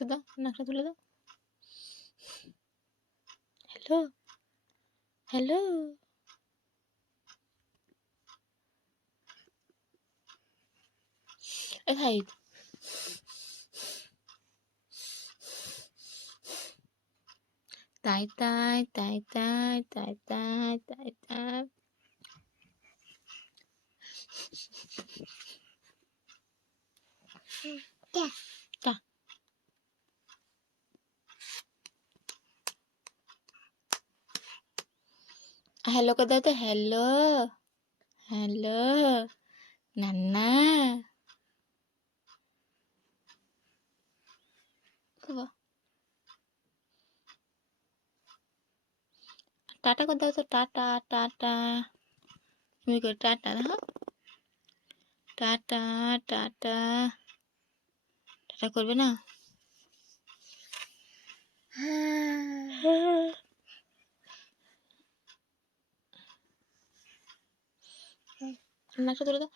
তো দাও, নাকটা তুলে দাও। Hello, hello. ভাই, তাই তাই তাই তাই তাই তাই তাই তাই। হ্যালো করে দাও তো। Hello, hello Nanna. টাটা করে দাও তো। Tata tata. তুমি করে টাটা দেখো। Tata tata. টাটা করবে না? নাকটা তুলে দাও।